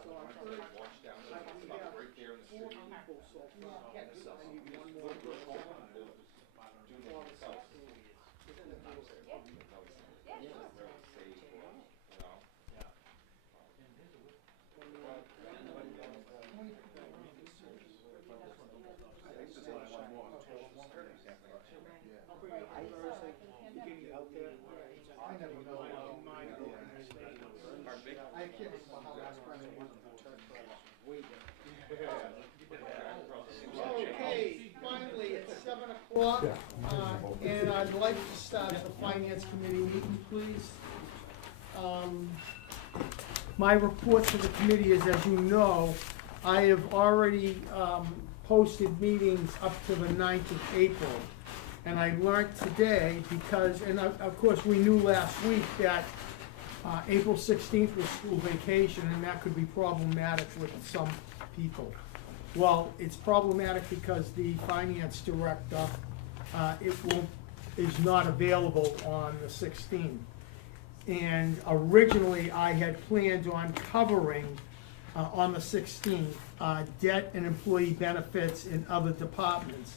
So I heard, Wash down, I it's we about have right there in the 4 city. people so far. Yeah, this I need is one a more. little bit home, and they'll just do it Call this themselves. afternoon. It's really safe, you know. I think there's only one more. I'll bring it up Thursday. You can eat out there. I never know. Mine go in the state. Pardon me? I can't remember how last time I went to the church, but way different. Okay, finally, it's 7:00, and I'd like to start the finance committee meeting, please. My report to the committee is, as you know, I have already posted meetings up to the 9th of April. And I learned today because, and of course, we knew last week that April 16th was school vacation, and that could be problematic with some people. Well, it's problematic because the finance director is not available on the 16th. And originally, I had planned on covering on the 16th debt and employee benefits in other departments.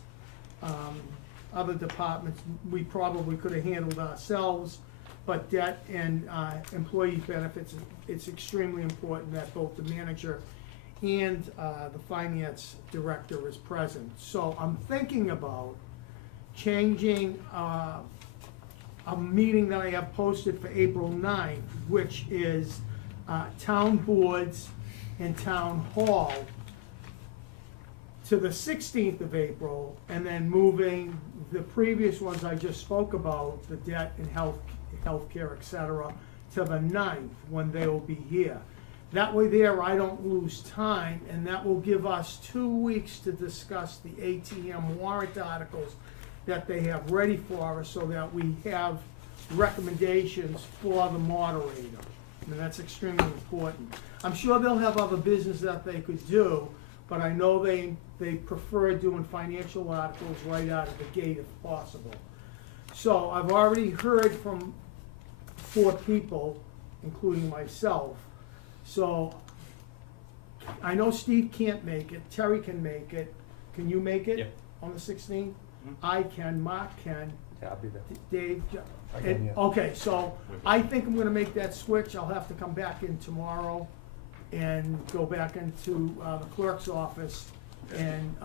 Other departments we probably could have handled ourselves, but debt and employee benefits, it's extremely important that both the manager and the finance director is present. So I'm thinking about changing a meeting that I have posted for April 9th, which is town boards and town hall, to the 16th of April, and then moving the previous ones I just spoke about, the debt and healthcare, et cetera, to the 9th, when they will be here. That way there, I don't lose time, and that will give us 2 weeks to discuss the ATM warrant articles that they have ready for us, so that we have recommendations for the moderator. And that's extremely important. I'm sure they'll have other business that they could do, but I know they prefer doing financial articles right out of the gate if possible. So I've already heard from 4 people, including myself. So I know Steve can't make it, Terry can make it. Can you make it? Yeah. On the 16th? I can, Mark can, Yeah, I'll be there. Dave. I can, yeah. Okay, so I think I'm gonna make that switch. I'll have to come back in tomorrow and go back into the clerk's office and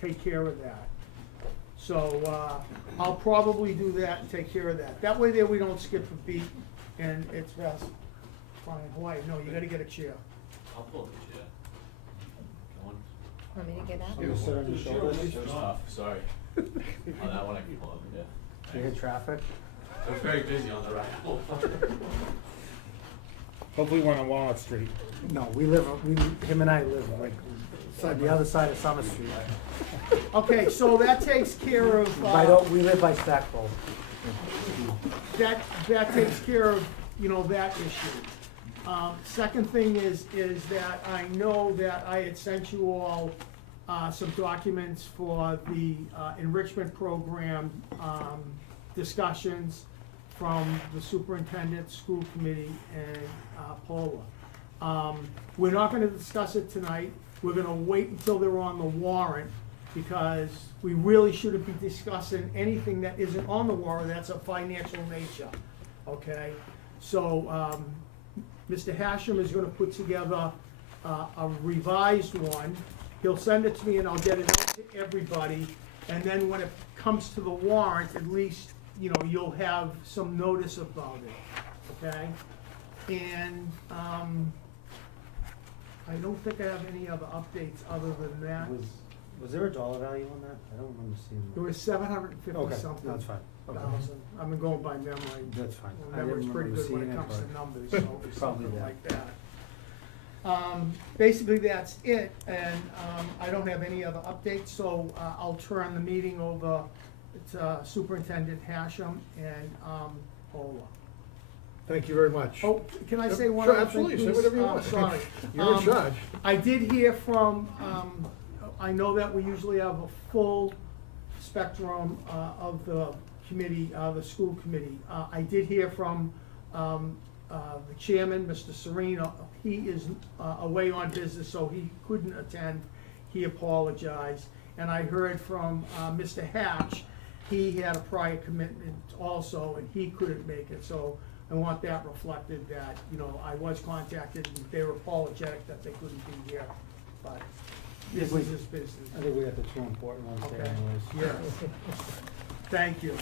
take care of that. So I'll probably do that and take care of that. That way there we don't skip a beat, and it's best. Fine, Hawaii, no, you gotta get a chair. I'll pull the chair. Want me to get out? You sit on your shoulders? Sorry. On that one I can pull up, yeah. You hit traffic? It was very busy on the ride home. Hopefully we're on Walnut Street. No, him and I live like the other side of Summer Street. Okay, so that takes care of, We live by Stackpole. that takes care of, that issue. Second thing is that I know that I had sent you all some documents for the enrichment program discussions from the superintendent, school committee, and Paula. We're not gonna discuss it tonight. We're gonna wait until they're on the warrant, because we really shouldn't be discussing anything that isn't on the warrant that's of financial nature, okay? So, Mr. Hashem is gonna put together a revised one. He'll send it to me and I'll get it out to everybody. And then when it comes to the warrant, at least, you'll have some notice about it, okay? And I don't think I have any other updates other than that. Was there a dollar value on that? I don't remember seeing It was 750 Okay, something that's fine. Okay. thousand. I've been going by memory. That's fine. I Memory's didn't pretty remember good when seeing it it, comes to but- numbers, so it's Probably something that. like that. Basically, that's it, and I don't have any other updates, so I'll turn the meeting over to Superintendent Hashem and Paula. Thank you very much. Oh, can I say one Sure, other thing, absolutely. Say please? whatever you want. Sorry. You're in charge. I did hear from, I know that we usually have a full spectrum of the committee, the school committee. I did hear from the chairman, Mr. Sereno, he is away on business, so he couldn't attend. He apologized. And I heard from Mr. Hatch, he had a prior commitment also, and he couldn't make it. So I want that reflected that, you know, I was contacted, and they were apologetic that they couldn't be here, but this is his business. I think we got the two important ones there Okay. anyways. Yeah. Thank you.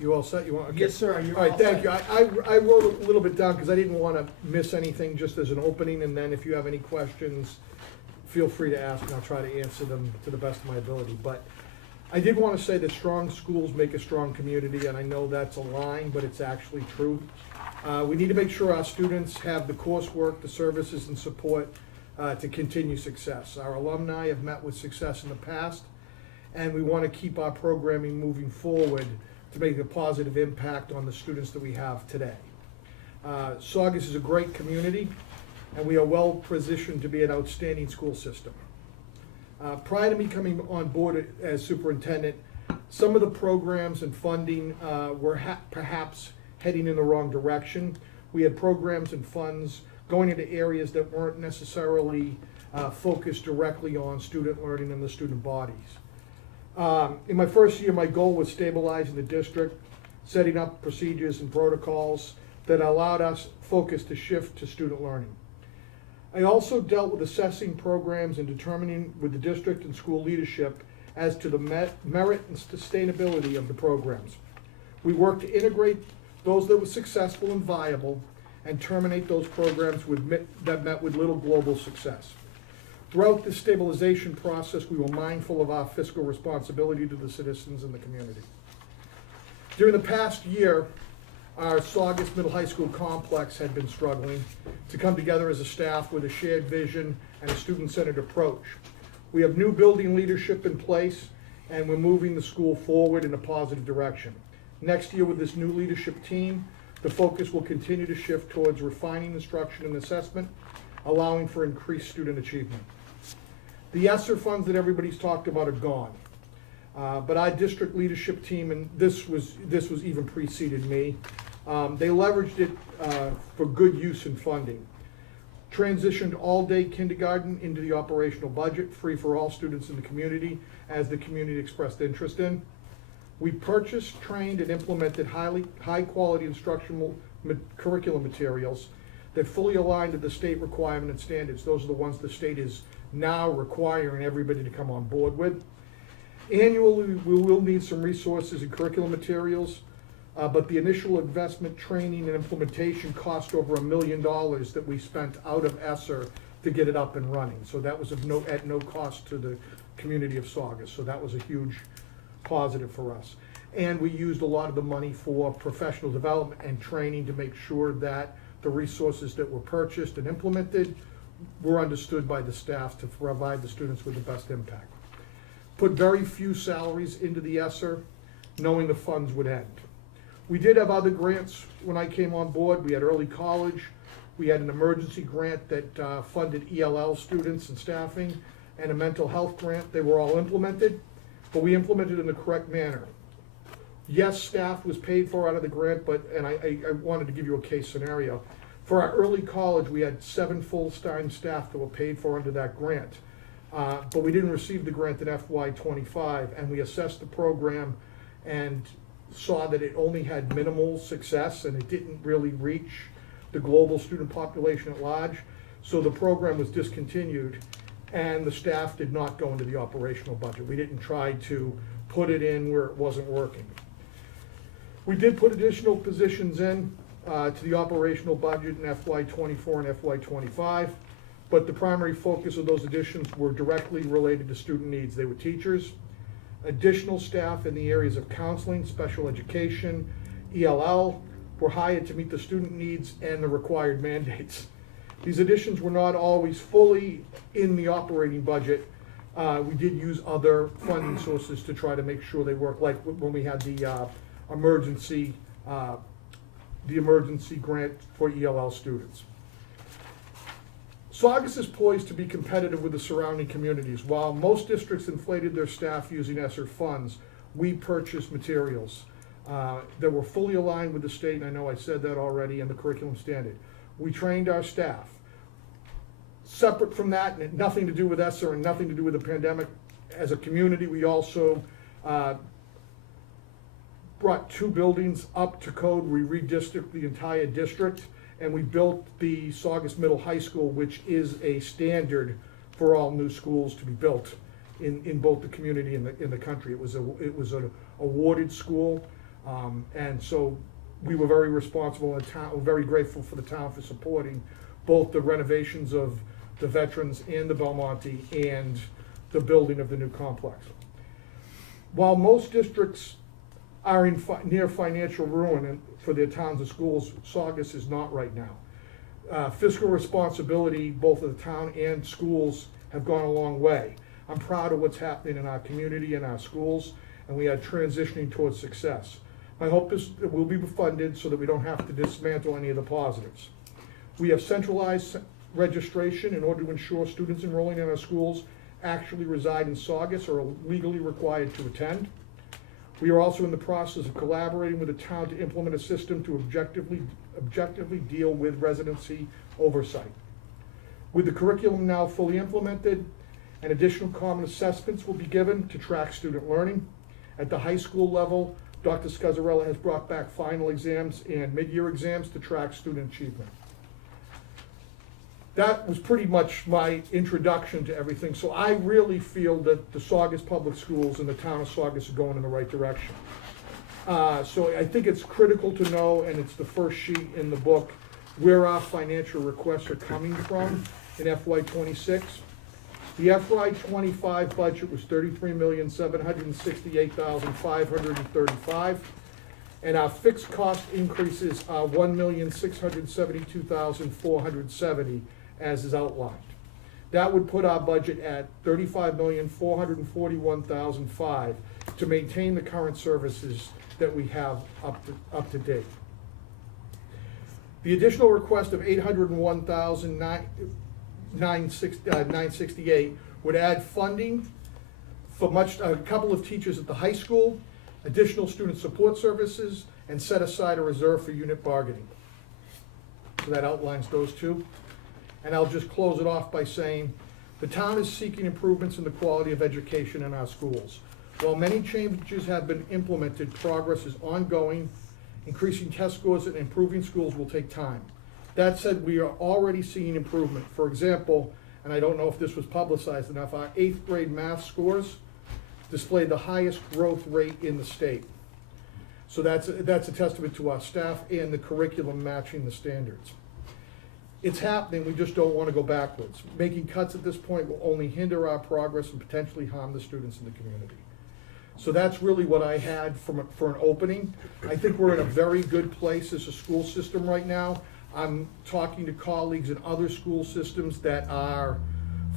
You all set? You want? Okay. Yes, sir, you're All right, all thank set. you. I wrote a little bit down because I didn't want to miss anything just as an opening, and then if you have any questions, feel free to ask, and I'll try to answer them to the best of my ability. But I did want to say that strong schools make a strong community, and I know that's a line, but it's actually true. We need to make sure our students have the coursework, the services, and support to continue success. Our alumni have met with success in the past, and we want to keep our programming moving forward to make a positive impact on the students that we have today. Saugus is a great community, and we are well positioned to be an outstanding school system. Prior to me coming on board as superintendent, some of the programs and funding were perhaps heading in the wrong direction. We had programs and funds going into areas that weren't necessarily focused directly on student learning and the student bodies. In my first year, my goal was stabilizing the district, setting up procedures and protocols that allowed us focus to shift to student learning. I also dealt with assessing programs and determining with the district and school leadership as to the merit and sustainability of the programs. We worked to integrate those that were successful and viable and terminate those programs that met with little global success. Throughout this stabilization process, we were mindful of our fiscal responsibility to the citizens and the community. During the past year, our Saugus Middle High School complex had been struggling to come together as a staff with a shared vision and a student-centered approach. We have new building leadership in place, and we're moving the school forward in a positive direction. Next year, with this new leadership team, the focus will continue to shift towards refining instruction and assessment, allowing for increased student achievement. The ESSER funds that everybody's talked about are gone. But our district leadership team, and this was even preceded me, they leveraged it for good use in funding. Transitioned all-day kindergarten into the operational budget, free for all students in the community, as the community expressed interest in. We purchased, trained, and implemented high-quality instructional curriculum materials that fully align to the state requirement and standards. Those are the ones the state is now requiring everybody to come on board with. Annually, we will need some resources and curriculum materials, but the initial investment, training, and implementation cost over $1 million that we spent out of ESSER to get it up and running. So that was at no cost to the community of Saugus. So that was a huge positive for us. And we used a lot of the money for professional development and training to make sure that the resources that were purchased and implemented were understood by the staff to provide the students with the best impact. Put very few salaries into the ESSER, knowing the funds would end. We did have other grants when I came on board. We had early college. We had an emergency grant that funded ELL students and staffing, and a mental health grant. They were all implemented, but we implemented in the correct manner. Yes, staff was paid for out of the grant, and I wanted to give you a case scenario. For our early college, we had 7 full-time staff that were paid for under that grant. But we didn't receive the grant in FY25, and we assessed the program and saw that it only had minimal success and it didn't really reach the global student population at large. So the program was discontinued, and the staff did not go into the operational budget. We didn't try to put it in where it wasn't working. We did put additional positions in to the operational budget in FY24 and FY25, but the primary focus of those additions were directly related to student needs. They were teachers, additional staff in the areas of counseling, special education, ELL, were hired to meet the student needs and the required mandates. These additions were not always fully in the operating budget. We did use other funding sources to try to make sure they work, like when we had the emergency grant for ELL students. Saugus is poised to be competitive with the surrounding communities. While most districts inflated their staff using ESSER funds, we purchased materials that were fully aligned with the state, and I know I said that already, and the curriculum standard. We trained our staff. Separate from that, and nothing to do with ESSER and nothing to do with the pandemic, as a community, we also brought 2 buildings up to code. We redistricted the entire district, and we built the Saugus Middle High School, which is a standard for all new schools to be built in both the community and in the country. It was an awarded school, and so we were very responsible, and very grateful for the town for supporting both the renovations of the Veterans and the Belmonte and the building of the new complex. While most districts are in near financial ruin for their towns and schools, Saugus is not right now. Fiscal responsibility, both of the town and schools, have gone a long way. I'm proud of what's happening in our community and our schools, and we are transitioning towards success. My hope is it will be funded so that we don't have to dismantle any of the positives. We have centralized registration in order to ensure students enrolling in our schools actually reside in Saugus or are legally required to attend. We are also in the process of collaborating with the town to implement a system to objectively deal with residency oversight. With the curriculum now fully implemented, and additional common assessments will be given to track student learning. At the high school level, Dr. Scazzarella has brought back final exams and mid-year exams to track student achievement. That was pretty much my introduction to everything. So I really feel that the Saugus Public Schools and the town of Saugus are going in the right direction. So I think it's critical to know, and it's the first sheet in the book, where our financial requests are coming from in FY26. The FY25 budget was $33,768,535, and our fixed cost increases are $1,672,470, as is outlined. That would put our budget at $35,441,005 to maintain the current services that we have up to date. The additional request of $801,968 would add funding for a couple of teachers at the high school, additional student support services, and set aside a reserve for unit bargaining. So that outlines those two. And I'll just close it off by saying the town is seeking improvements in the quality of education in our schools. While many changes have been implemented, progress is ongoing. Increasing test scores and improving schools will take time. That said, we are already seeing improvement. For example, and I don't know if this was publicized enough, our 8th grade math scores displayed the highest growth rate in the state. So that's a testament to our staff and the curriculum matching the standards. It's happening, we just don't want to go backwards. Making cuts at this point will only hinder our progress and potentially harm the students in the community. So that's really what I had for an opening. I think we're in a very good place as a school system right now. I'm talking to colleagues in other school systems that are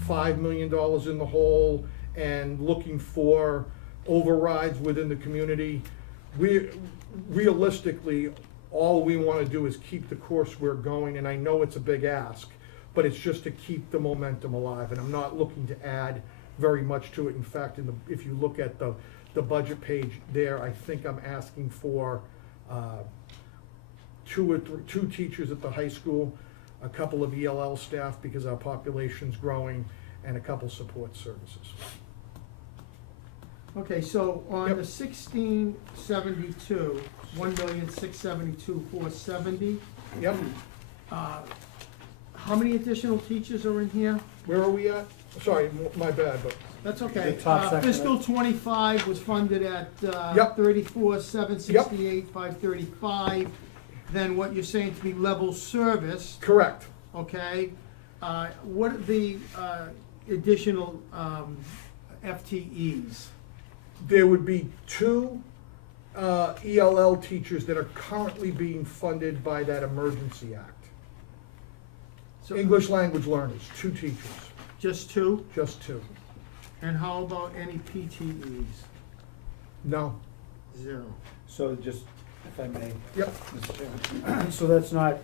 $5 million in the hole and looking for overrides within the community. Realistically, all we want to do is keep the course we're going, and I know it's a big ask, but it's just to keep the momentum alive, and I'm not looking to add very much to it. In fact, if you look at the budget page there, I think I'm asking for 2 teachers at the high school, a couple of ELL staff because our population's growing, and a couple support services. Okay, so on Yep. the 1672, 1,672,470, Yep, how many additional teachers are in here? where are we at? Sorry, my bad, but That's okay. The top section. Fiscal 25 was funded at Yep. 34,768, 535. Then what you're saying to be level service, correct. okay? What are the additional FTEs? There would be 2 ELL teachers that are currently being funded by that Emergency Act. So English language learners, 2 teachers, just 2? just 2. And how about any PTEs? No, 0. So just, if I may, yep, Mr. Chairman, so that's not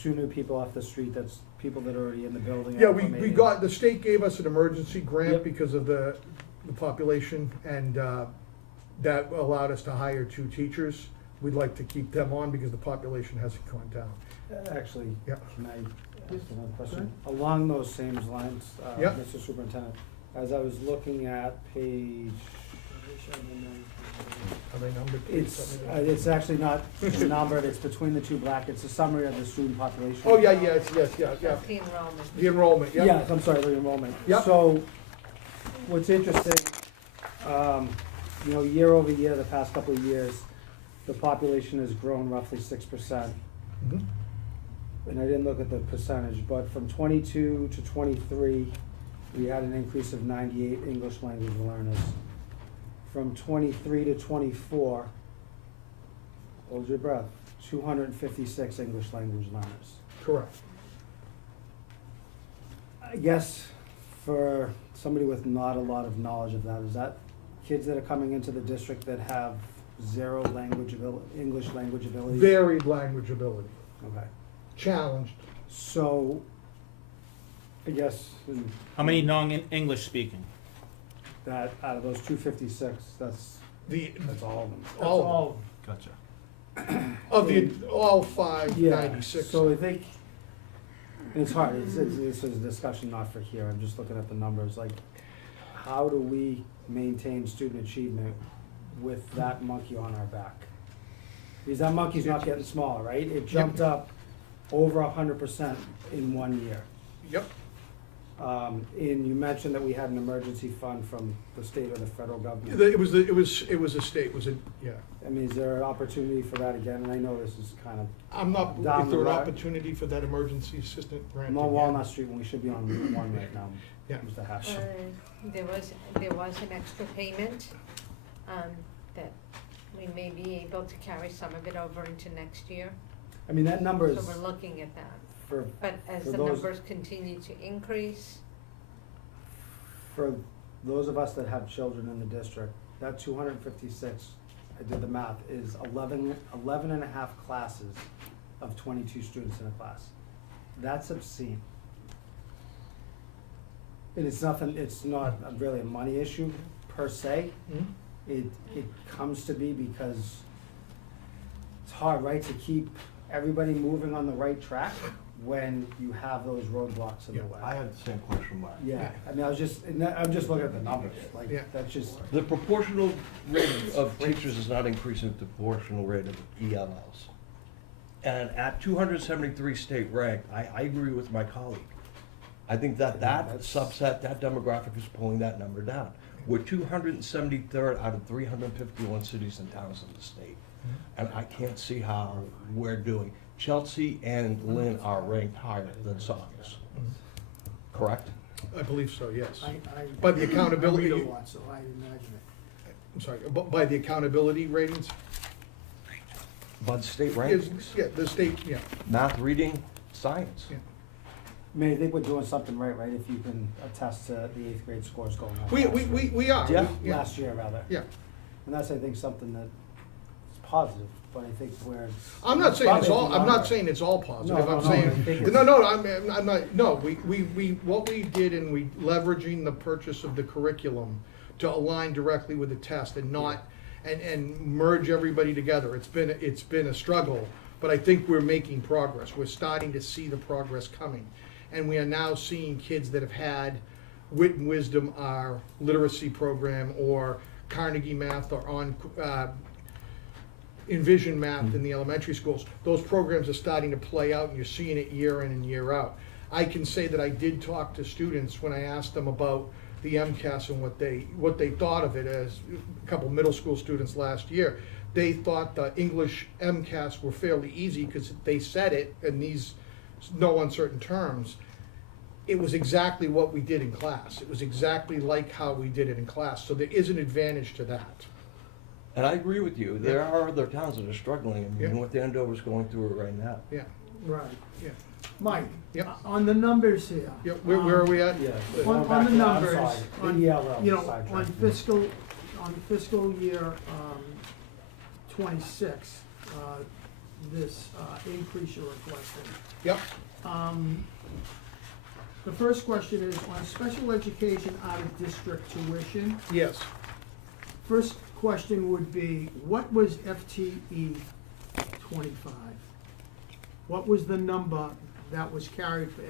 2 new people off the street, that's people that are already in the building? Yeah, or we maybe- got, the state gave us an emergency grant Yep. because of the population, and, that allowed us to hire 2 teachers. We'd like to keep them on because the population hasn't gone down. Actually, Yeah. can I ask another question? Along those same lines, Yeah. Mr. Superintendent, as I was looking at page, Are they numbered? it's actually not numbered, it's between the 2 brackets, a summary of the student population. Oh, yeah, yeah, yeah, yeah. That's the enrollment. The enrollment, yeah. Yeah, I'm sorry, the enrollment. Yep. So, what's interesting, year over year, the past couple of years, the population has grown roughly 6%. Mhm. And I didn't look at the percentage, but from 22 to 23, we had an increase of 98 English language learners. From 23 to 24, hold your breath, 256 English language learners. Correct. I guess for somebody with not a lot of knowledge of that, is that kids that are coming into the district that have 0 English language ability? Varied language ability, Okay. challenged. So, I guess How many non-English speaking? that out of those 256, that's all of them. That's All of them. all. Gotcha. Of the, all 596. So I think, and it's hard, this is a discussion not for here, I'm just looking at the numbers, like, how do we maintain student achievement with that monkey on our back? Because that monkey's not getting smaller, right? It jumped up over 100% in 1 year. Yep. And you mentioned that we had an emergency fund from the state or the federal government. It was a state, yeah. I mean, is there an opportunity for that again? And I know this is kind of, I'm not, Down is there an the road. opportunity for that emergency assistant grant? I'm on again? Walnut Street when we should be on Route 1 right now, Yeah. Mr. Hash. There was an extra payment, that we may be able to carry some of it over into next year. I mean, that number So is we're looking at that. for, But as For the those- numbers continue to increase, for those of us that have children in the district, that 256, I did the math, is 11 and a half classes of 22 students in a class. That's obscene. And it's not really a money issue per se. Mhm. It comes to be because it's hard, right, to keep everybody moving on the right track when you have those roadblocks in the Yeah. way. I have the same question, Mark. Yeah, I mean, I'm just looking at the numbers, like, Yeah. that's just, The proportional rate of teachers is not increasing with the proportional rate of ELLs. And at 273 state rank, I agree with my colleague. I think that That's- subset, that demographic is pulling that number down. We're 273rd out of 351 cities and towns in the state. And I can't see how we're doing. Chelsea and Lynn are ranked higher than Saugus. Correct? I believe so, yes. I By the accountability- I read a lot, so I imagine it. I'm sorry, by the accountability ratings? By the state Is- rankings? Yeah, the state, yeah. Math, reading, science. Yeah. I mean, I think we're doing something right, if you can attest to the 8th grade scores going up. We are. Yeah. Last year, rather. Yeah. And that's, I think, something that is positive, but I think where it's. I'm not saying it's all, probably I'm not longer. saying it's all positive, No, I'm no, saying, I think it's- no, I'm not, no, what we did and we leveraging the purchase of the curriculum to align directly with the test and not, and merge everybody together, it's been a struggle, but I think we're making progress, we're starting to see the progress coming. And we are now seeing kids that have had Wit and Wisdom, our literacy program, or Carnegie Math, or on, Envision Math in the elementary schools. Those programs are starting to play out, and you're seeing it year in and year out. I can say that I did talk to students when I asked them about the MCAS and what they thought of it, as a couple middle school students last year. They thought the English MCAS were fairly easy because they said it in these no uncertain terms. It was exactly what we did in class. It was exactly like how we did it in class. So there is an advantage to that. And I agree with you. There are other towns that are struggling, and Yeah. what Andover's going through it right now. Yeah, Right. yeah. Mike, Yep. on the numbers here. Yeah, where are we at? Yeah. On Going the back to that, I'm numbers, sorry, the on, ELL you know, sidetrack. on fiscal year, 26, this increase you're requesting. Yep. The first question is on special education out-of-district tuition. Yes. First question would be, what was FTE 25? What was the number that was carried for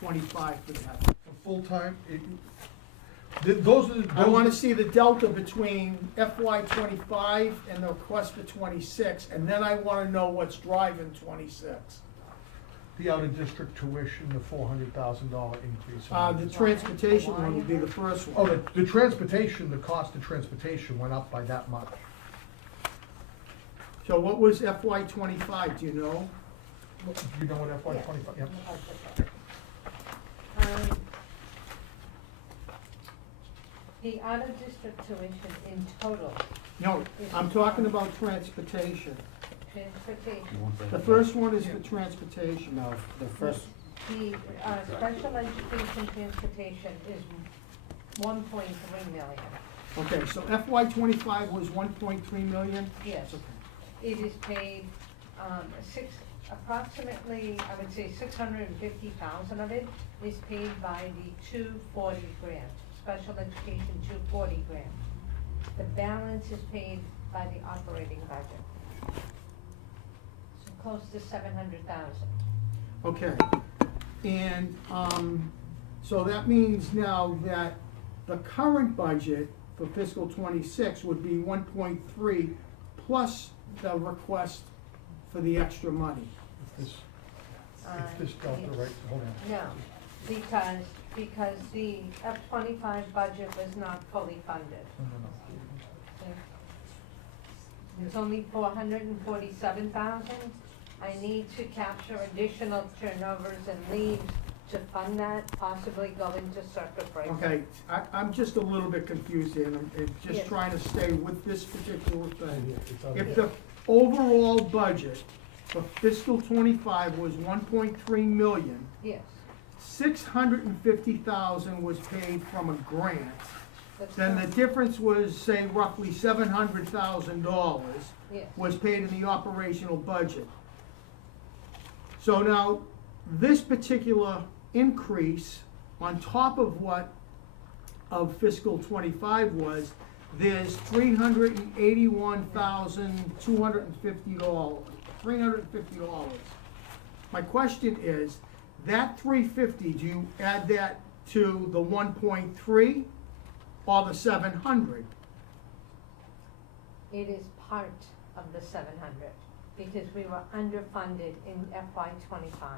25 for that? For full-time, those are the. I wanna see the delta between FY 25 and the request for 26, and then I wanna know what's driving 26. The out-of-district tuition, the $400,000 increase. The transportation one would be the first Oh, one. the transportation, the cost of transportation went up by that much. So what was FY 25, do you know? You know what FY 25, yep. The out-of-district tuition in total, No, I'm talking about transportation. transportation, The first one is for transportation. No, the first, the, special education transportation is 1.3 million. Okay, so FY 25 was 1.3 million? Yes. It is paid, approximately, I would say 650,000 of it is paid by the 240 grant, special education 240 grant. The balance is paid by the operating budget. So close to 700,000. Okay, and, so that means now that the current budget for fiscal 26 would be 1.3 plus the request for the extra money. If this delta, right, hold on. No, because the F-25 budget was not fully funded. No. It's only 447,000. I need to capture additional turnovers and leaves to fund that, possibly go into circuit breaker. Okay, I'm just a little bit confused here, and I'm just Yes. trying to stay with this particular thing. Yeah, it's out of If there. the overall budget for fiscal 25 was 1.3 million, Yes, 650,000 was paid from a grant, that's then the correct. difference was, say, roughly $700,000 Yes, was paid in the operational budget. So now, this particular increase, on top of what of fiscal 25 was, there's $381,250, $350. My question is, that 350, do you add that to the 1.3 or the 700? it is part of the 700, because we were underfunded in FY 25.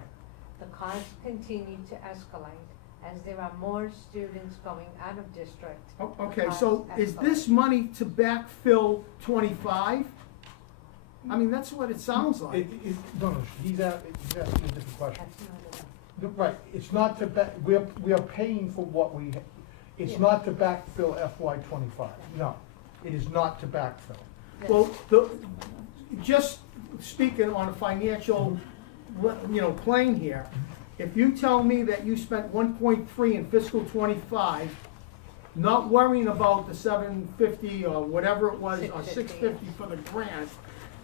The costs continue to escalate as there are more students going out of district. Okay, so is this money to backfill 25? I mean, that's what it sounds like. No, he's asking a different question. That's not enough. Right, it's not to we are paying for what it's Yeah. not to backfill FY 25. No, it is not to backfill. Well, just speaking on a financial, plane here, if you tell me that you spent 1.3 in fiscal 25, not worrying about the 750 or whatever it was, or 650 for the grant,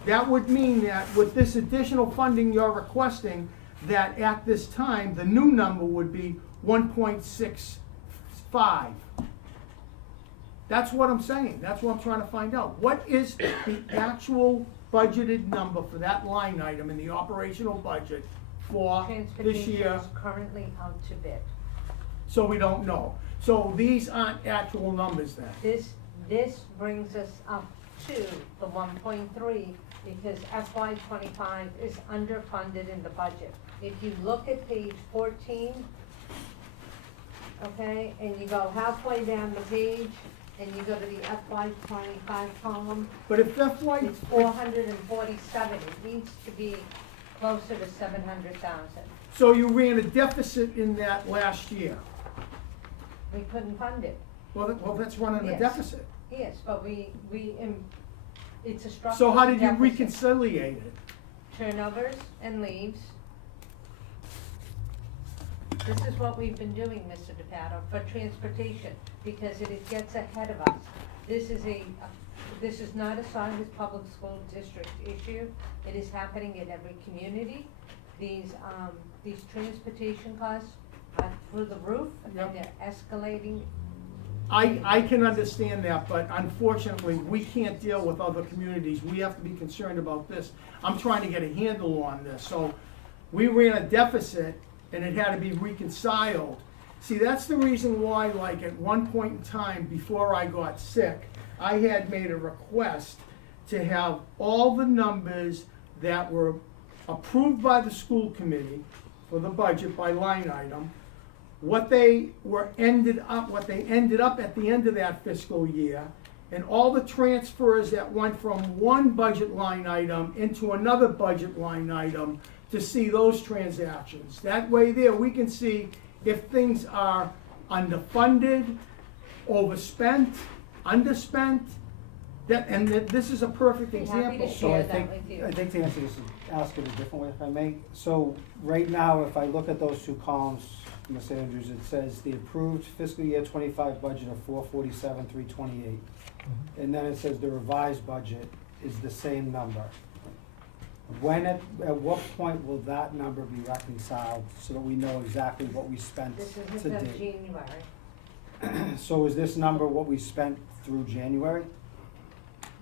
that would mean that with this additional funding you're requesting, that at this time, the new number would be 1.65. That's what I'm saying, that's what I'm trying to find out. What is the actual budgeted number for that line item in the operational budget for this Transportation year? is currently out to bid. So we don't know. So these aren't actual numbers then? This brings us up to the 1.3 because FY 25 is underfunded in the budget. If you look at page 14, okay, and you go halfway down the page, and you go to the FY 25 column, But if FY, it's 447, it needs to be closer to 700,000. so you ran a deficit in that last year? We couldn't fund it, Well, that's running a Yes. deficit. yes, but it's a structural So how did you deficit. reconciliate it? Turnovers and leaves. This is what we've been doing, Mr. DePato, for transportation, because it gets ahead of us. This is a This is not a Saugus Public School District issue. It is happening in every community. These transportation costs are through the roof, and Yep. they're escalating. I can understand that, but unfortunately, we can't deal with other communities. We have to be concerned about this. I'm trying to get a handle on this, so we ran a deficit and it had to be reconciled. See, that's the reason why, like, at one point in time, before I got sick, I had made a request to have all the numbers that were approved by the school committee for the budget by line item, what they ended up at the end of that fiscal year, and all the transfers that went from one budget line item into another budget line item to see those transactions. That way there, we can see if things are underfunded, overspent, underspent, this is a perfect Be happy to example. So I share that think, with you. I think to answer this, ask it a different way if I may. So right now, if I look at those two columns, Ms. Andrews, it says the approved fiscal year 25 budget of 447, 328. And then it says the revised budget is the same number. At what point will that number be reconciled so that we know exactly what we spent This to isn't of date? January. So is this number what we spent through January?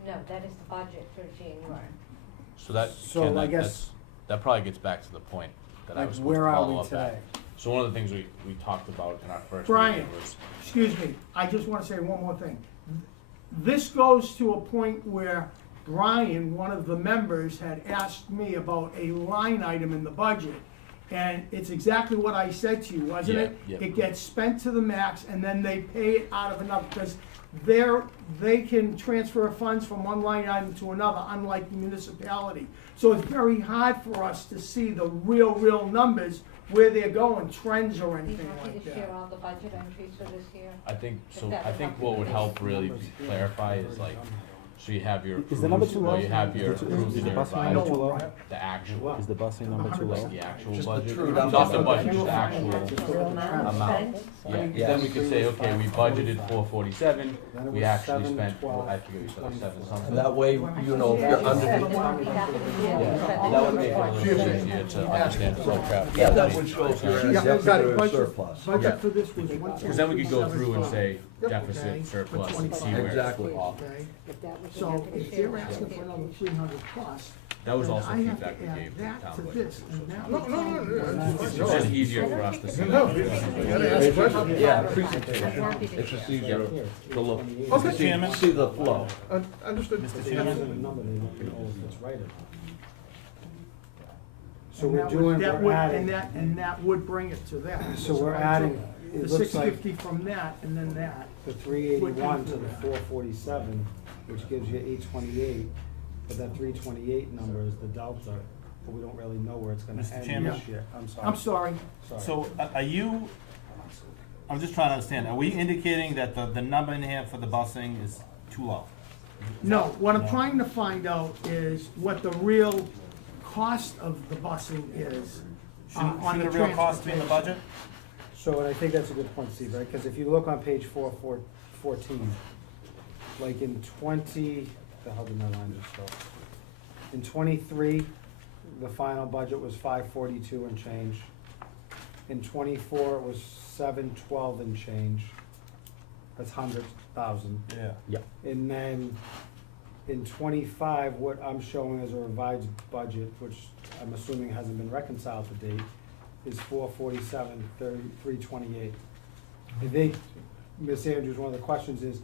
No, that is the budget for January. So that, So Ken, I that, guess- that probably gets back to the point that I Like, was supposed to where are follow we up at. today? So one of the things we talked about in our first Brian. meeting was, Excuse me, I just wanna say one more thing. This goes to a point where Brian, one of the members, had asked me about a line item in the budget. And it's exactly what I said to you, wasn't it? Yeah, yeah. It gets spent to the max and then they pay it out of another, because they can transfer funds from one line item to another, unlike the municipality. So it's very hard for us to see the real numbers, where they're going, trends or Be anything happy like to share that. all the budget entries for this year. I think, If so that I would think help what you. would help really Numbers here. clarify is like, so you have your Is the number approved, too well, low? you have your Is the approved and your busing I number know, revised, too low? right? the actual, Is the busing number too low? the actual Just the budget, true not number. the budget, just the Actual actual amount amount. spent. Yeah, Yes. then we could say, okay, we budgeted 447, Then it we was actually 7, spent, 12, I forget, we said 7 And something. that way, you know, if you're Be under, happy to share Yeah, that would make it a little easier to understand the flow. yeah, that would show if you're in Yeah, got it. deficit or Budget- surplus. Budget for this was one. Because then we could go through and say Okay, deficit, for surplus, and see 25. where it's Exactly. off. Okay, If that would be so happy to if share they're that asking with for you. another 300 plus, That was then also I have feedback to we add gave to the that town to budget. this, and that No, would no, come- It's just easier for us to see. No, you gotta ask questions. Yeah, I'm presentation, happy to it's just share. easier to look, Okay. to see, see the flow. Understood. If there's a number, they don't know if it's right or not. So And we're that would- doing, that we're would- adding, and that would bring it to that. so we're I adding, took it the looks like 650 from that, and then that. the 381 to the Would come 447, which gives you 828, but that 328 number is the delta, but we don't really know where it's gonna Mr. end Chairman? this year. I'm sorry. I'm sorry, So are you, I'm just trying to understand, are we indicating that the number in here for the busing is too low? no, what I'm No. trying to find out is what the real cost of the busing is. Shouldn't, on shouldn't the real cost be in the transportation. budget? So, and I think that's a good point, Steve, right? Because if you look on page 14, like in 20, the hell did my line just go? In 23, the final budget was 542 and change. In 24, it was 712 and change. That's 100,000. Yeah. And then in 25, what I'm showing as a revised budget, which I'm assuming hasn't been reconciled to date, is 447, 328. I think, Ms. Andrews, one of the questions is,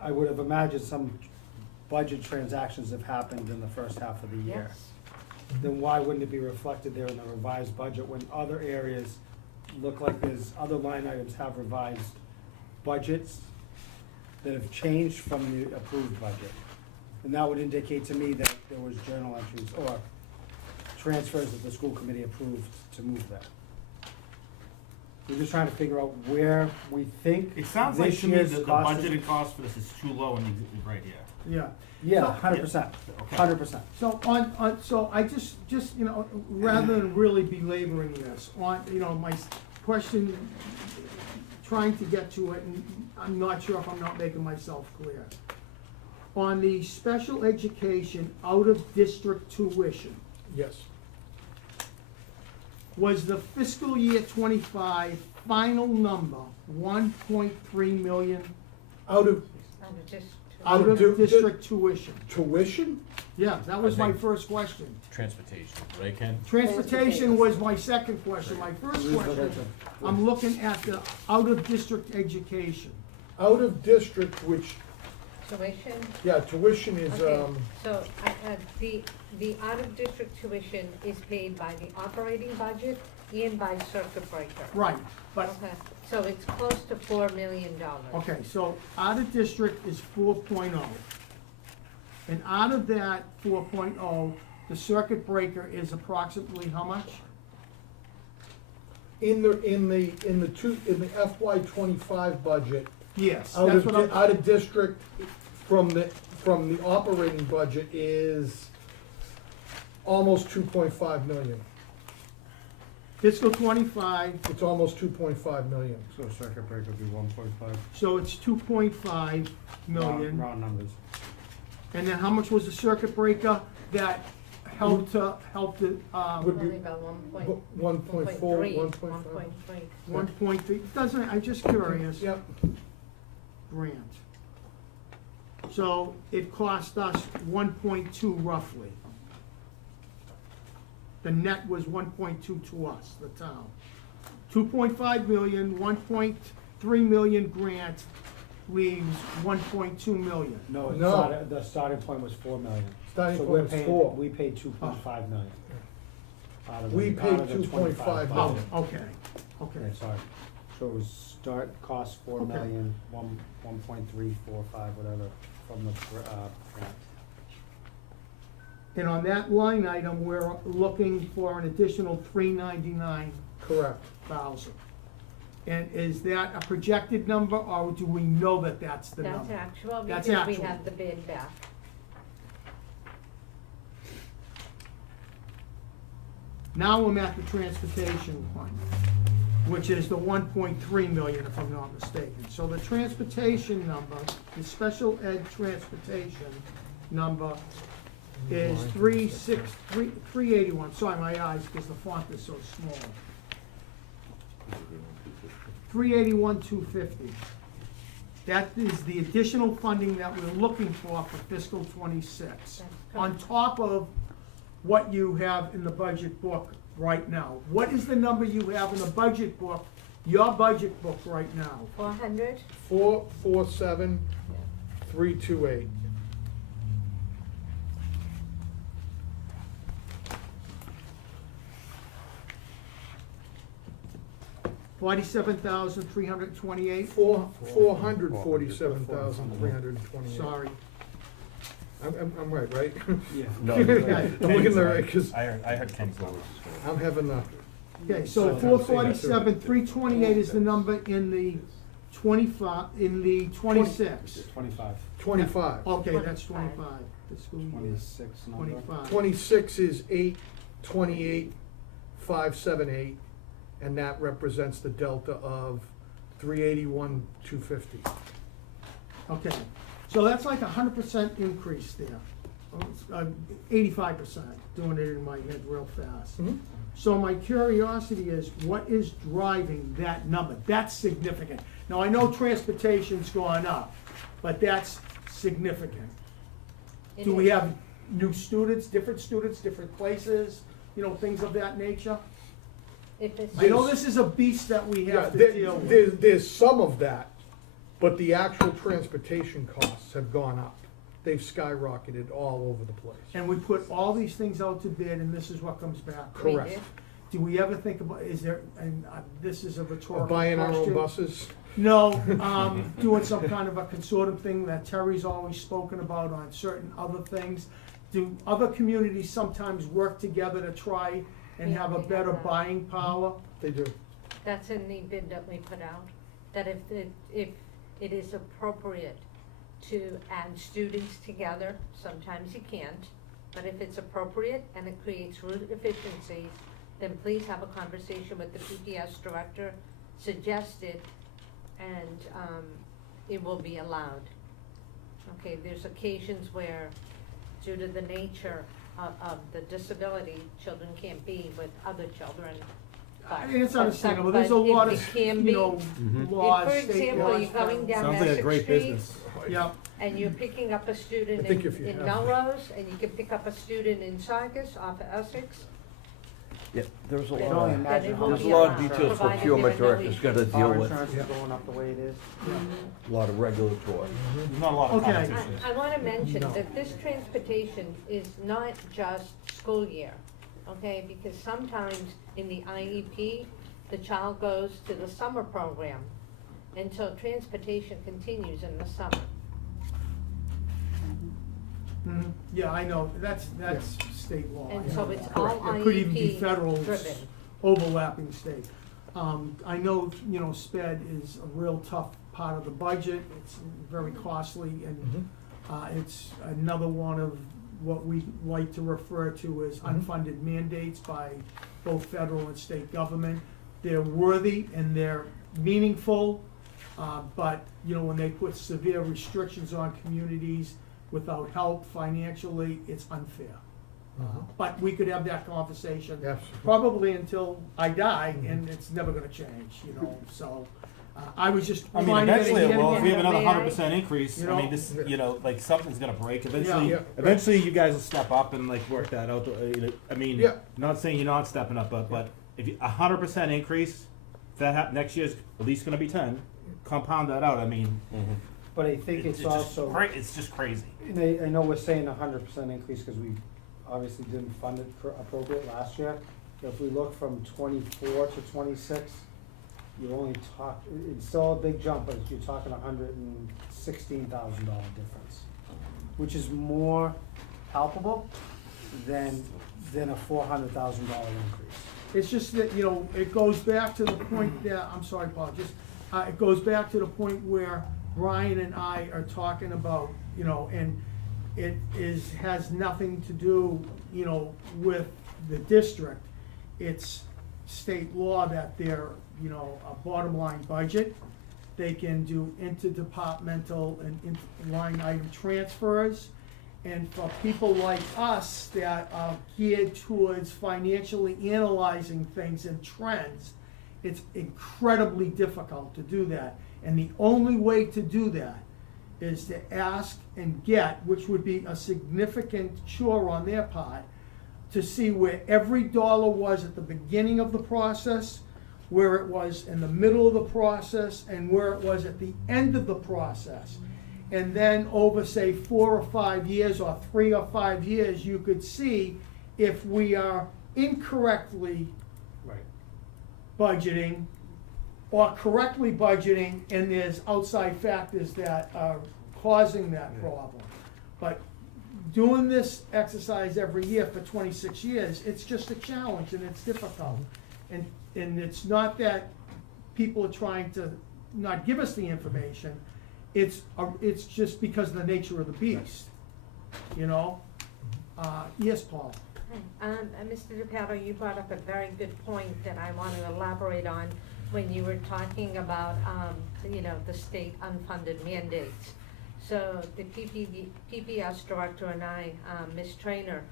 I would have imagined some budget transactions have happened in the first half of the year. Yes. Then why wouldn't it be reflected there in the revised budget when other areas look like there's, other line items have revised budgets that have changed from the approved budget? And that would indicate to me that there was journal entries or transfers that the school committee approved to move that. We're just trying to figure out where we think It sounds like this to me year's that the cost is. budgeted cost for this is too low and right here. Yeah. Yeah, 100%, Okay. 100%. So so I just, you know, rather than really belaboring this, my question, trying to get to it, and I'm not sure if I'm not making myself clear. on the special education out-of-district tuition, Yes, was the fiscal year 25 final number 1.3 million out of Just Out of du- out-of-district tuition? tuition? Yeah, that was I my think- first question. Transportation, right, Ken? Transportation was my second question. My first question, I'm looking at the out-of-district education. Out of district, which, tuition. yeah, tuition is, Okay, so, the out-of-district tuition is paid by the operating budget and by circuit breaker. Right, but, Okay, so it's close to $4 million. okay, so out-of-district is 4.0. And out of that 4.0, the circuit breaker is approximately how much? in the FY 25 budget, Yes, out that's of, what I'm. out of district from the operating budget is almost 2.5 million. Fiscal 25, It's almost 2.5 million. So circuit breaker would be 1.5. so it's 2.5 million. Round numbers. And then how much was the circuit breaker that helped the, Would be Only about 1.4, 1.5. 1.3, doesn't, I'm just curious. Yep, Grant. So it cost us 1.2 roughly. The net was 1.2 to us, the town. 2.5 million, 1.3 million grant leaves 1.2 million. No, No. the starting point was 4 million. Starting So point we're was paying- 4. We paid 2.5 million. Out of the- We out paid of the 2.5 25 Oh, million. okay, okay. Yeah, sorry. So it was start, cost 4 Okay. million, 1.345, whatever, from the, grant. And on that line item, we're looking for an additional 399,000. Correct. And is that a projected number, or do we know that that's the That's number? actual, That's because we actual. have the bid back. Now I'm at the transportation one, which is the 1.3 million, if I'm not mistaken. So the transportation number, the special ed transportation number is 381, sorry, my eyes, because the font is so small. 381,250. That is the additional funding that we're looking for fiscal 26. On top of what you have in the budget book right now. What is the number you have in the budget book, your budget book right now? 400? 447,328. $47,328. 447,328. Sorry. I'm right? Yeah. No, I'm looking at the right, because I heard Ken's numbers. I'm having a, Okay, so 447,328 is the number in the 25, in the 26. 25, 25. Okay, that's 25. Fiscal year 26 number. 25. 26 is 828,578, and that represents the delta of 381,250. Okay, so that's like 100% increase there. 85%, doing it in my head real fast. Mhm. So my curiosity is, what is driving that number? That's significant. Now, I know transportation's gone up, but that's significant. It Do we is. have new students, different places, you know, things of that nature? If it's. I know this is a beast that we Yeah, have to there- deal with. there's some of that, but the actual transportation costs have gone up. They've skyrocketed all over the place. And we put all these things out to bid, and this is what comes back. We Correct. did. Do we ever think about, is there, and this is a rhetorical question. Buying our own buses? No, doing some kind of a consortium thing that Terry's always spoken about on certain other things. Do other communities sometimes work together to try and Yeah, have a we have better that. buying power? They do. That's in the bid that we put out, that if it is appropriate to add students together, sometimes you can't, but if it's appropriate and it creates route efficiencies, then please have a conversation with the PPS director, suggest it, and it will be allowed. Okay, there's occasions where, due to the nature of the disability, children can't be with other children. I mean, it's understandable, there's a lot of, you know, laws, If, for state example, laws. you're going down Sounds like a Essex great Street, business. Yeah, and you're picking up a student I think if you in have- Melrose, and you can pick up a student in Saugus off of Essex. Yeah, there's a I can lot only of, imagine how there's much a lot of Yeah. details Provided procurement there are no director's gotta issues. deal car with, insurance is going up the way it is. a lot of regulatory. There's not a lot of Okay. competition. I wanna mention No. that this transportation is not just school year, okay? Because sometimes in the IEP, the child goes to the summer program, and so transportation continues in the summer. mhm, yeah, I know, that's state law. I And know so it's that. all It could even be IEP federal, driven. overlapping state. I know, you know, sped is a real tough part of the budget, it's very costly, and, it's another one of what we like to refer to as unfunded mandates by both federal and state government. They're worthy and they're meaningful, but, you know, when they put severe restrictions on communities without help financially, it's unfair. But we could have that conversation Yes. probably until I die, and it's never gonna change, you know, so, I was just I mean, trying to get eventually, ahead well, of if we have it. another May I? 100% increase, You I mean, know? this, you know, like, something's gonna break. Eventually, Yeah. eventually you guys will step up and like work that out. You know, I mean, Yeah. not saying you're not stepping up, but if you, 100% increase, if that next year's at least gonna be 10, compound that out, I mean. But I think it's also, It's just crazy. and I know we're saying 100% increase because we obviously didn't fund it appropriate last year. If we look from 24 to 26, you only talk, it's still a big jump, but you're talking $116,000 difference, which is more palpable than a $400,000 increase. It's just that, you know, it goes back to the point that, I'm sorry, Paul, just, it goes back to the point where Brian and I are talking about, you know, and it has nothing to do, you know, with the district. It's state law that they're, you know, a bottom line budget. They can do interdepartmental and line item transfers. And for people like us that are geared towards financially analyzing things and trends, it's incredibly difficult to do that. And the only way to do that is to ask and get, which would be a significant chore on their part, to see where every dollar was at the beginning of the process, where it was in the middle of the process, and where it was at the end of the process. And then over, say, 4 or 5 years, or 3 or 5 years, you could see if we are incorrectly Right. budgeting or correctly budgeting, and there's outside factors that are causing that problem. But doing this exercise every year for 26 years, it's just a challenge and it's difficult. And it's not that people are trying to not give us the information, it's just because of the nature of the beast, you know? Yes, Paul? Mr. DePato, you brought up a very good point that I want to elaborate on when you were talking about, you know, the state unfunded mandates. So the PPS director and I, Ms. Trainer,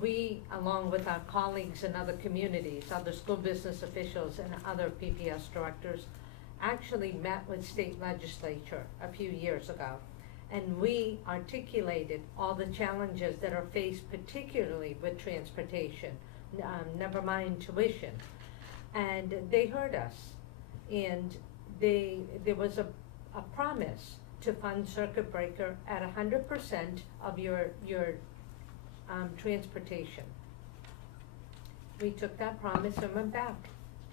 we, along with our colleagues in other communities, other school business officials and other PPS directors, actually met with state legislature a few years ago. And we articulated all the challenges that are faced particularly with transportation, never mind tuition. And they heard us. And there was a promise to fund circuit breaker at 100% of your transportation. We took that promise and went back,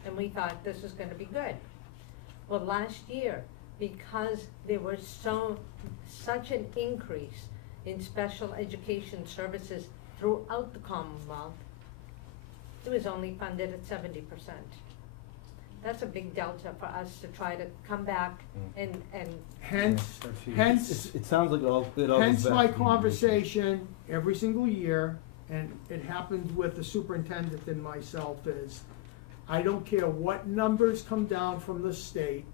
and we thought this was gonna be good. Well, last year, because there was such an increase in special education services throughout the Commonwealth, it was only funded at 70%. That's a big delta for us to try to come back and Hence, It sounds like it all hence goes my back. conversation every single year, and it happens with the superintendent and myself, is I don't care what numbers come down from the state.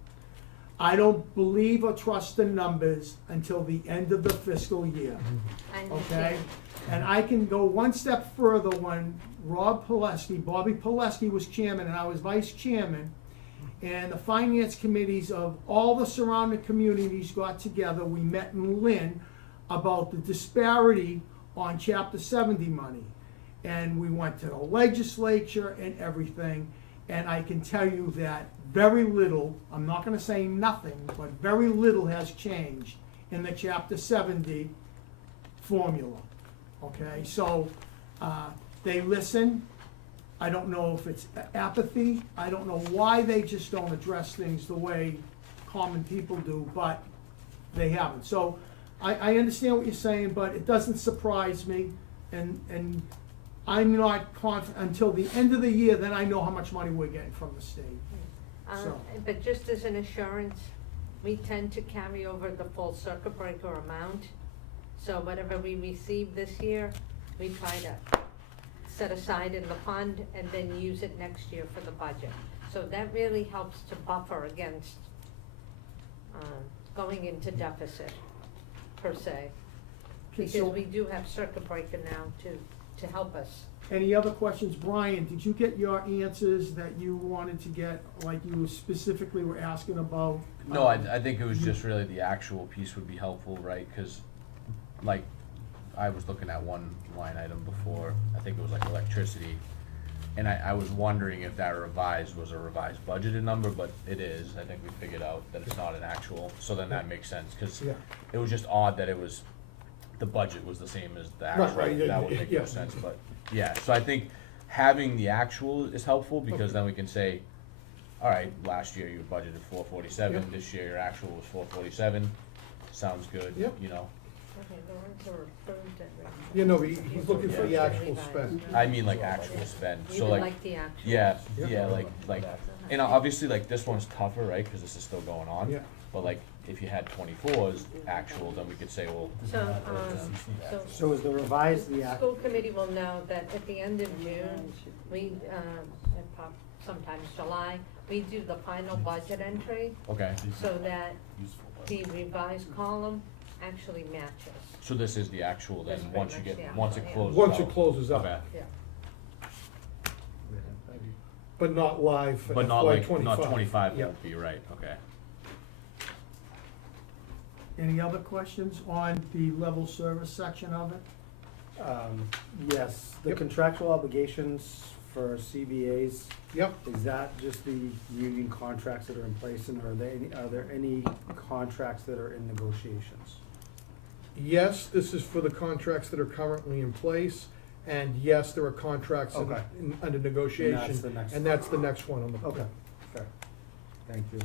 I don't believe or trust the numbers until the end of the fiscal year, I okay? understand. And I can go one step further. When Bobby Pileski was chairman and I was vice chairman, and the finance committees of all the surrounding communities got together, we met in Lynn about the disparity on Chapter 70 money. And we went to the legislature and everything, and I can tell you that very little, I'm not gonna say nothing, but very little has changed in the Chapter 70 formula, okay? So, they listen. I don't know if it's apathy, I don't know why they just don't address things the way common people do, but they haven't. So, I understand what you're saying, but it doesn't surprise me, and I'm not confident, until the end of the year, then I know how much money we're getting from the state. So- But just as an assurance, we tend to carry over the full circuit breaker amount. So whatever we receive this year, we try to set aside in the fund and then use it next year for the budget. So that really helps to buffer against, going into deficit, per se. Okay, Because so- we do have circuit breaker now to help us. Any other questions? Brian, did you get your answers that you wanted to get, like you specifically were asking about? No, I think it was just really the actual piece would be helpful, right? Cause like, I was looking at one line item before, I think it was like electricity. And I was wondering if that was a revised budgeted number, but it is. I think we figured out that it's not an actual, so then that makes sense. Cause Yeah. it was just odd that it was, the budget was the same as the Right, actual, right, yeah, that would make yeah. no sense, but, yeah, so I think having the actual is helpful, because then we can say, alright, last year you budgeted 447, Yeah. this year your actual was 447, sounds good, Yep. you know? Okay, the ones that were approved and. You know, he's looking for the Yeah. actual spend. I mean like actual spend, You so would like, like the actual. yeah, Yeah. yeah, like, and obviously like this one's tougher, right, cause this is still going on. Yeah. But like, if you had 24s actual, then we could say, well, So is the revised the act? School committee will know that at the end of June, we, sometimes July, we do the final budget entry okay, so that the revised column actually matches. so this is the actual then, That's pretty once you much get, the once it actual, yeah. closes Once it out. closes out. Okay. Yeah. But not live for But not FY like, 25. not 25 Yeah. won't be, right, okay. Any other questions on the level service section of it? Yes, the Yep. contractual obligations for CBAs, Yep, is that just the union contracts that are in place, and are there any contracts that are in negotiations? yes, this is for the contracts that are currently in place, and yes, there are contracts Okay. under negotiation. And that's the next- And that's the next one on the. Okay, fair, thank you.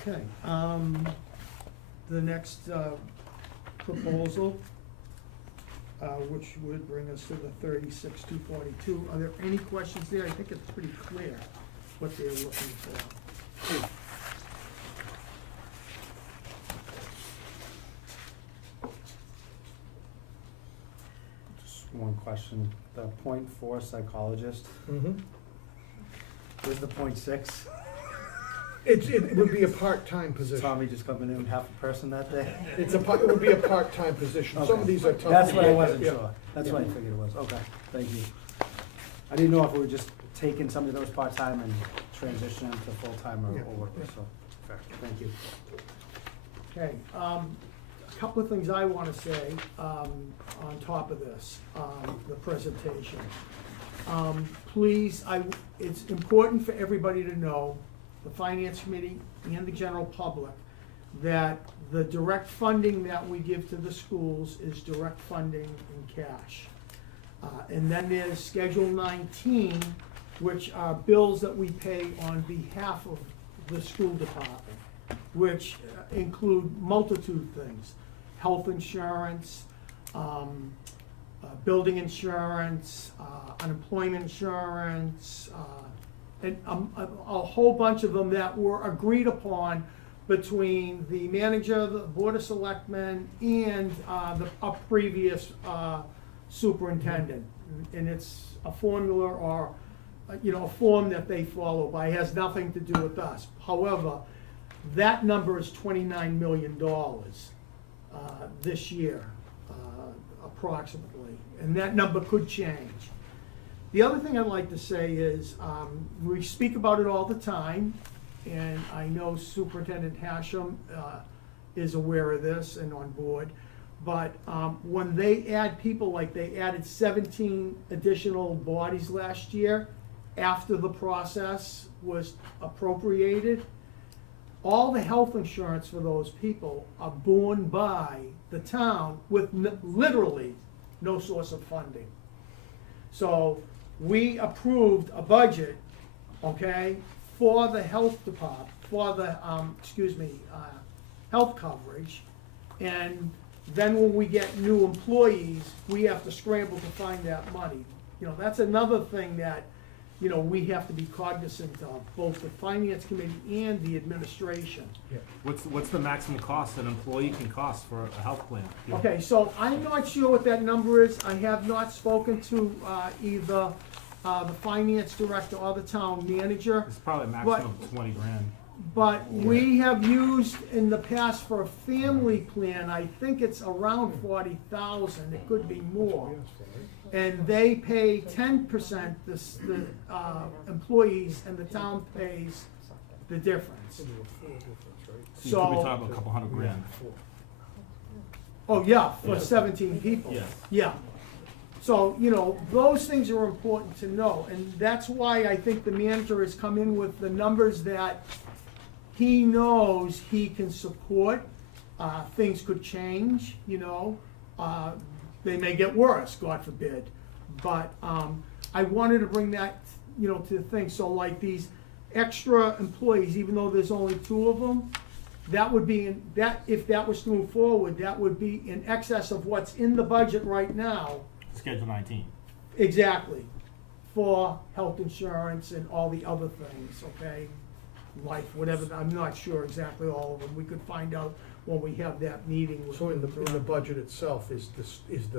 Okay, the next, proposal, which would bring us to the 36,242. Are there any questions there? I think it's pretty clear what they're looking for. Just one question, the .4 psychologist, Mhm. where's the .6? It would be a part-time position. Tommy just coming in half a person that day? It would be a part-time position. Some of Okay. these are tough. That's to what I get, wasn't yeah. sure, that's what I Yeah. figured it was, okay, thank you. I didn't know if we were just taking somebody that was part-time and transitioning them to full-time Yeah. or worker, so, fair, thank you. Okay, a couple of things I wanna say, on top of this, the presentation. Please, it's important for everybody to know, the finance committee and the general public, that the direct funding that we give to the schools is direct funding in cash. And then there's Schedule 19, which are bills that we pay on behalf of the school department, which include multitude of things: health insurance, building insurance, unemployment insurance, and a whole bunch of them that were agreed upon between the manager, the board of selectmen, and a previous superintendent. And it's a formula, or a form that they follow by, it has nothing to do with us. However, that number is $29 million this year, approximately, and that number could change. The other thing I'd like to say is, we speak about it all the time, and I know Superintendent Hashem is aware of this and on board, but when they add people, like they added 17 additional bodies last year, after the process was appropriated, all the health insurance for those people are borne by the town with literally no source of funding. So we approved a budget, okay, for the health department, for the, health coverage. And then when we get new employees, we have to scramble to find that money. That's another thing that, we have to be cognizant of, both the finance committee and the administration. What's the maximum cost an employee can cost for a health plan? Okay, so I'm not sure what that number is. I have not spoken to either the finance director or the town manager. It's probably a maximum of 20 grand. But we have used in the past for a family plan, I think it's around 40,000, it could be more. And they pay 10%, the employees, and the town pays the difference. So you could be So, talking about a couple $100 grand. oh yeah, for 17 people. Yes. Yeah. So, those things are important to know, and that's why I think the manager has come in with the numbers that he knows he can support. Things could change, they may get worse, God forbid. But I wanted to bring that, to the thing. So like these extra employees, even though there's only 2 of them, that would be if that was to move forward, that would be in excess of what's in the budget right now. Schedule 19. Exactly, for health insurance and all the other things, okay? Life, whatever, I'm not sure exactly all of them. We could find out when we have that meeting with. So in the budget itself is the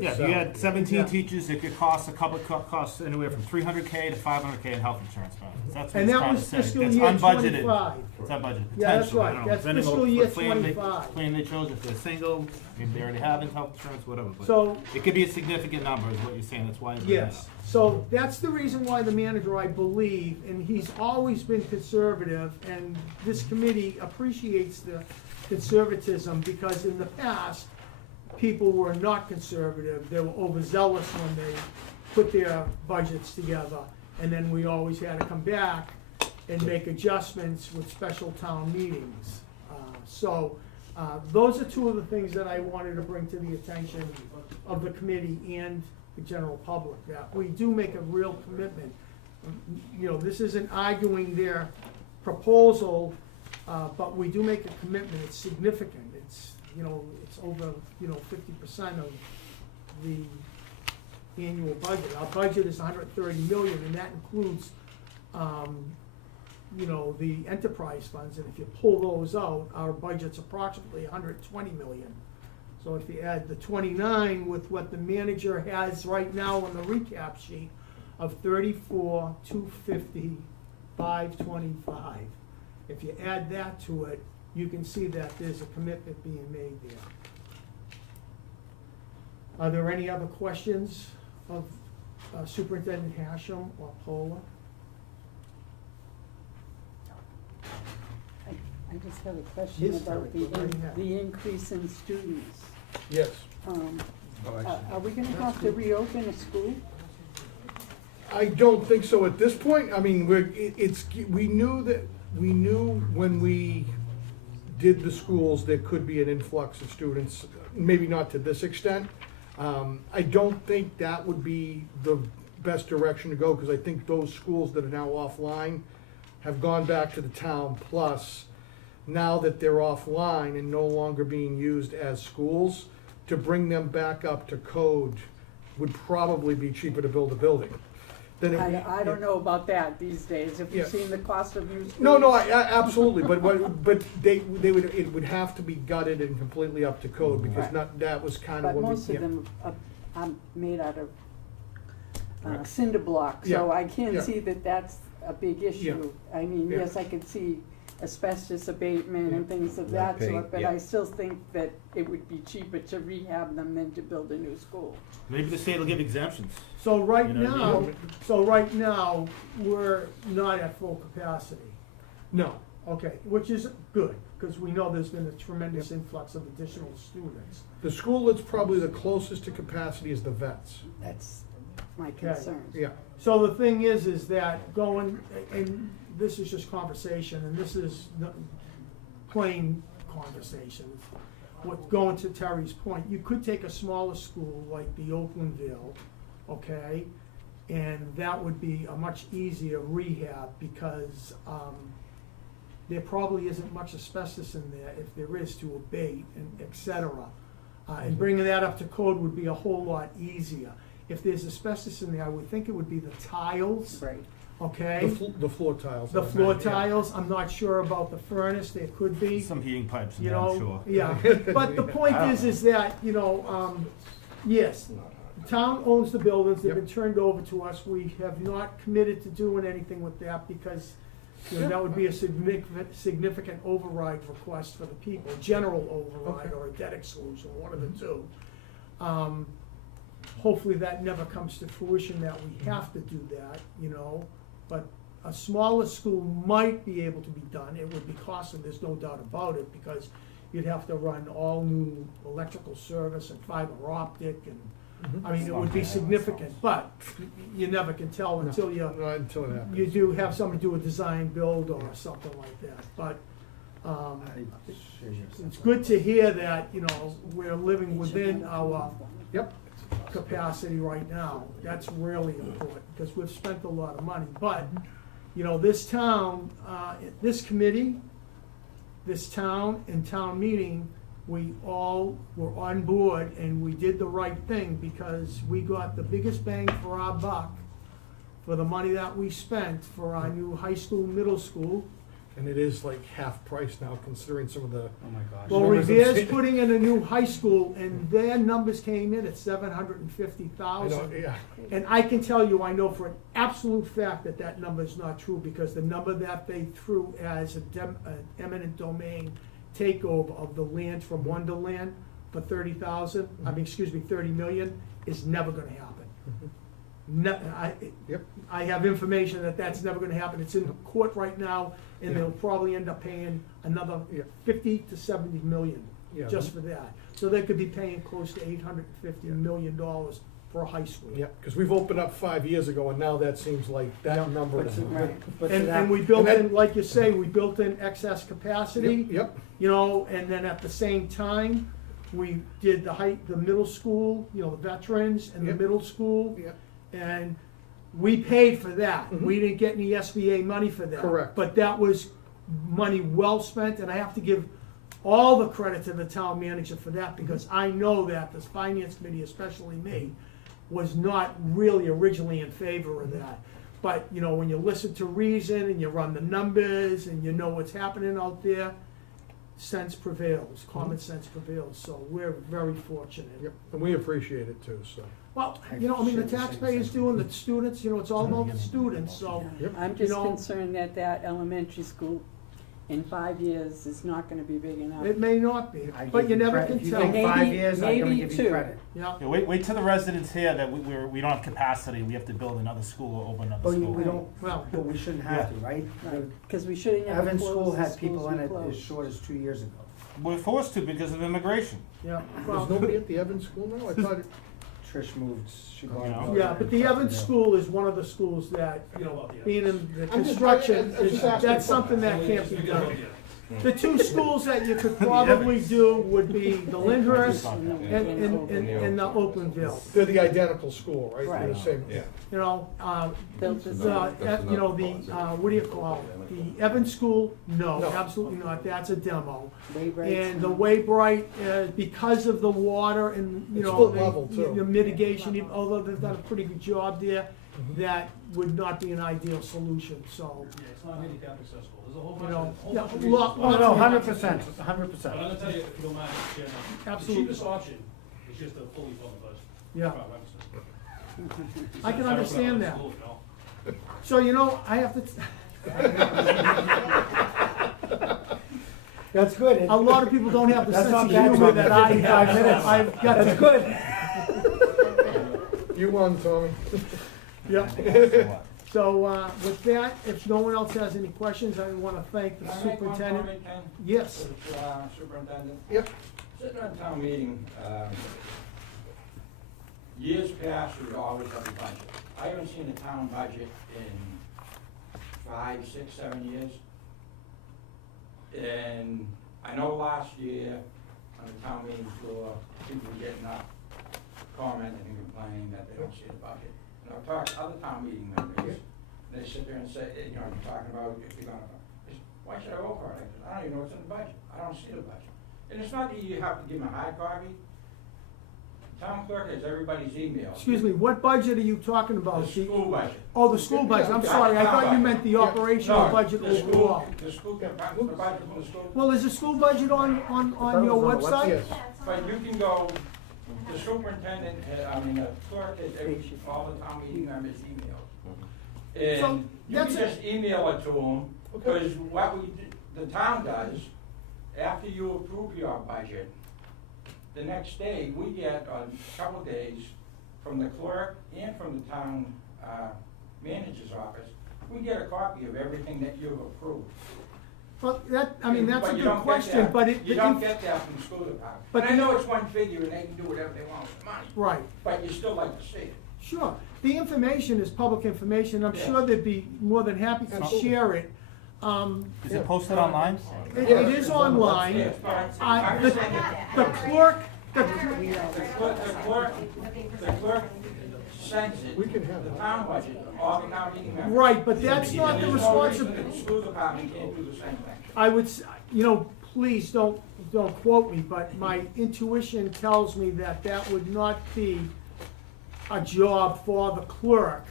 Yeah, if salary. you had 17 Yeah. teachers, it could cost costs anywhere from $300K to $500K in health insurance benefits. That's what And it's that trying was to say. fiscal That's year unbudgeted. 25. It's unbudgeted. Yeah, that's Potentially, I right. don't know, That's depending fiscal on year what plan 25. Plan they chose, if they're single, maybe they already have health insurance, whatever. But So- it could be a significant number, is what you're saying. That's why you're bringing it Yes, up. so that's the reason why the manager, I believe, and he's always been conservative, and this committee appreciates the conservatism, because in the past, people were not conservative, they were overzealous when they put their budgets together, and then we always had to come back and make adjustments with special town meetings. Those are 2 of the things that I wanted to bring to the attention of the committee and the general public, that we do make a real commitment. This isn't arguing their proposal, but we do make a commitment. It's significant. It's over, 50% of the annual budget. Our budget is 130 million, and that includes, the enterprise funds, and if you pull those out, our budget's approximately 120 million. So if you add the 29 with what the manager has right now on the recap sheet of 34, 250, 525, if you add that to it, you can see that there's a commitment being made there. Are there any other questions of Superintendent Hashem or Paula? I just have a question Yes, about Terry, go right ahead. the increase in students. Yes. Are we gonna have to reopen a school? I don't think so at this point. I mean, we knew when we did the schools, there could be an influx of students, maybe not to this extent. I don't think that would be the best direction to go, because I think those schools that are now offline have gone back to the town, plus now that they're offline and no longer being used as schools, to bring them back up to code would probably be cheaper to build a building. Than it- I don't know about that these days. Have you Yeah. seen the cost of new schools? No, absolutely, but they would, it would have to be gutted and completely up to code, because Right. that was kind of But when we. most of them are made out of cinder block, so Yeah, I can't yeah. see that that's a big issue. I mean, Yeah. yes, I could see asbestos abatement and things of Lead that paint, sort, but yeah. I still think that it would be cheaper to rehab them than to build a new school. Maybe the state will give exemptions. So right You know what I now, mean? we're not at full capacity. No, Okay, which is good, because we know there's been a tremendous influx of additional students. the school that's probably the closest to capacity is the vets. That's my Okay. concern. Yeah, So the thing is that going, and this is just conversation, and this is plain conversation. What, going to Terry's point, you could take a smaller school like the Oaklandville, okay? And that would be a much easier rehab because, there probably isn't much asbestos in there if there is to abate and et cetera. And bringing that up to code would be a whole lot easier. If there's asbestos in there, I would think it would be the tiles, Right. okay? the floor tiles. The floor Yeah. tiles, I'm not sure about the furnace, there could be, Some heating pipes in you there, I'm know, sure. yeah. But the point is that, you know, yes, the town owns the buildings, they've been turned over to us. We have not committed to doing anything with that because, you know, that would be a significant override request for the people, general override Okay. or a debt exclusion, one of the two. Hopefully that never comes to fruition that we have to do that, you know, but a smaller school might be able to be done. It would be costly, there's no doubt about it, because you'd have to run all new electrical service and fiber optic and, I mean, it would be significant, but you never can tell until you, Not until it happens. you do have somebody do a design build or something like that, but, it's good to hear that, you know, we're living within our Yep, capacity right now. That's really important, because we've spent a lot of money, but, you know, this town, this committee, this town and town meeting, we all were on board and we did the right thing because we got the biggest bang for our buck for the money that we spent for our new high school, middle school. and it is like half price now considering some of the. Oh my gosh. Well, numbers I'm Revere's seeing. putting in a new high school and their numbers came in at I know, $750,000. yeah, And I can tell you, I know for an absolute fact that that number is not true, because the number that they threw as an eminent domain takeover of the land from Wonderland for 30,000, I mean, excuse me, 30 million, is never gonna happen. Yep. I have information that that's never gonna happen, it's in court right now, and they'll probably end up paying another Yeah. 50 to 70 million Yeah. just for that. So they could be paying close to $850 million for a high school. yeah, because we've opened up 5 years ago and now that seems like that number is. And we built and in, like you say, we built in excess capacity, Yep, you know, and then at the same time, we did the middle school, you know, the veterans and the Yep. middle school. Yep. And we paid for that. Mhm. We didn't get any SBA money for that. Correct. But that was money well spent, and I have to give all the credit to the town manager for that, because I know that the finance committee, especially me, was not really originally in favor of that. But, you know, when you listen to reason and you run the numbers and you know what's happening out there, sense prevails, common sense prevails, so we're very fortunate. yep, and we appreciate it too, so. Well, you know, I mean, the taxpayers do, and the students, you know, it's all about the students, so, Yep. I'm You just know- concerned that that elementary school in 5 years is not gonna be big enough. it may not be, but you never can If you tell. think 5 Maybe- years, I'm gonna maybe give you two. credit. Yeah, Yeah, wait till the residents hear that we don't have capacity, we have to build another school or open another But school. we don't, well, but we shouldn't have to, right? Right, because we shouldn't have Evans School closed the had people schools in we it as closed. short as 2 years ago. We're forced to because of immigration. yeah, There's well, nobody at the Evans School now? I thought, Trish moved, she bought You a know? building yeah, but in the Evans Pleasantville. School is one of the schools that, you know, being in the I'm just- construction, I'm just asking that's for- something that can't be done. The two schools that you could probably do would be the Lyndhurst and the Oaklandville. they're the identical school, right? They're the Right. same. Yeah. You know, Built this the, up. you know, the, what do you call it? The Evans School, no, No. absolutely not, that's a demo. Way right And the now. Waybright, because of the water and, you It's know, split level, too. the mitigation, even- although they've done a pretty good job there, Mm-hmm. that would not be an ideal solution, so, Yeah, it's not handicap accessible, there's a whole you bunch know, of, whole yeah, bunch of lot- reasons. Oh, no, lots of- 100%, But 100%. I'm gonna tell you, if you don't mind, Chairman, the Absolutely. cheapest option is just a fully funded budget. Yeah. Private emphasis. I can understand that. School, you know? So, you know, I have to, That's good. a lot of people don't have the That's sense not of bad, humor Tommy. that I 55 have, minutes. so I've got That's to. good. You won, Tommy. Yeah. So, with that, if no one else has any questions, I wanna thank the superintendent. Yes, Superintendent? Yep. Sitting on town meeting, years past, we would always have a budget. I haven't seen a town budget in 5, 6, 7 years. And I know last year, on the town meeting floor, people were getting up, commenting and complaining that they don't see the budget. And I've talked to other town meeting members, and they sit there and say, you know, you're talking about if you're gonna, why should I vote for it? I said, I don't even know what's in the budget. I don't see the budget. And it's not that you have to give them a hard copy. Town clerk has everybody's email. excuse me, what budget are you talking about? The school budget. Oh, the school budget, I'm sorry, I thought you meant the operational No, budget the school- overall. The school, the budget from the school. Well, is the school budget on your was on the website? Yes. But you can go, the superintendent, the clerk has all the town meeting members' emails. So, And you that's can it. just email it to them, Okay. because what the town does, after you approve your budget, the next day, we get, on a couple of days, from the clerk and from the town manager's office, we get a copy of everything that you've approved. Well, that, I mean, that's a But you good don't get question, that- but it. You don't get that from the school department. But And I you- know it's one figure and they can do whatever they want with the money, Right, but you still like to see it. sure. The information is public information, I'm Yeah. sure they'd be more than happy to Absolutely. share it. Is it posted online? It is online. Yes, but I, I'm just saying, the clerk, the clerk sends it, We can have the that. town budget, all the town meeting members. right, but that's not And the there's no reason responsibility. that the school department can't do the same thing. I would, you know, please don't quote me, but my intuition tells me that that would not be a job for the clerk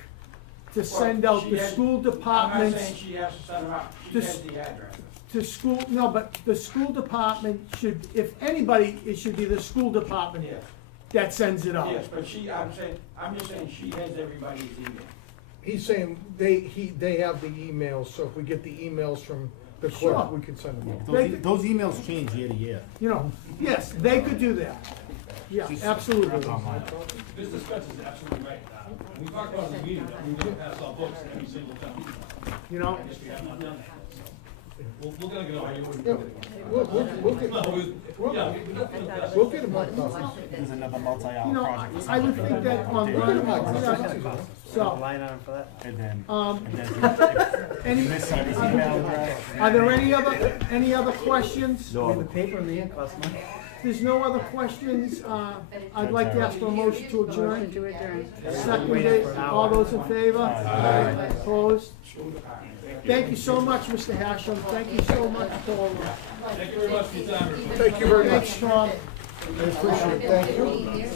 to send out She the has- school I'm not departments, saying she has to send them out, she This- has the address. to school, no, but the school department should, if anybody, it should be the school department Yes, that sends it out. yes, but I'm just saying she has everybody's email. He's saying they have the emails, so if we get the emails from the clerk, Sure. we can send them out. Those emails change year to year. You know, yes, they could do that. Yeah, absolutely. Mr. Spencer's absolutely right. We talked about in the meeting that we were gonna pass out books every single time. You know, I guess we have not done that, so. We're gonna get on. Yeah, we'll get, No, yeah, we don't feel bad. we'll get them hot copies. There's another you multi-hour know, project. I would think that on We'll get them hot one, copies. so, Line item for that? And then, um, and then if any, you miss somebody's email address. are there any other questions? I mean, the paper and the ink cost money. If there's no other questions, I'd like to ask for a motion to Motion adjourn. to adjourn. Seconded, all those in favor? Aye. Opposed? School department. Thank you so much, Mr. Hashem, thank you so much, Paul. Thank you very much for your time. Thank you very much. Thanks, Tom. I appreciate it, thank you.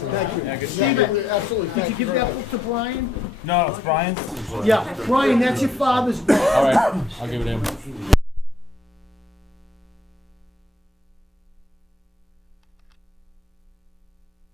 Thank you. Steven, Absolutely, did thank you you give very that much. book to Brian? No, it's Brian's. Yeah, Brian, that's your father's book. All right, I'll give it to him.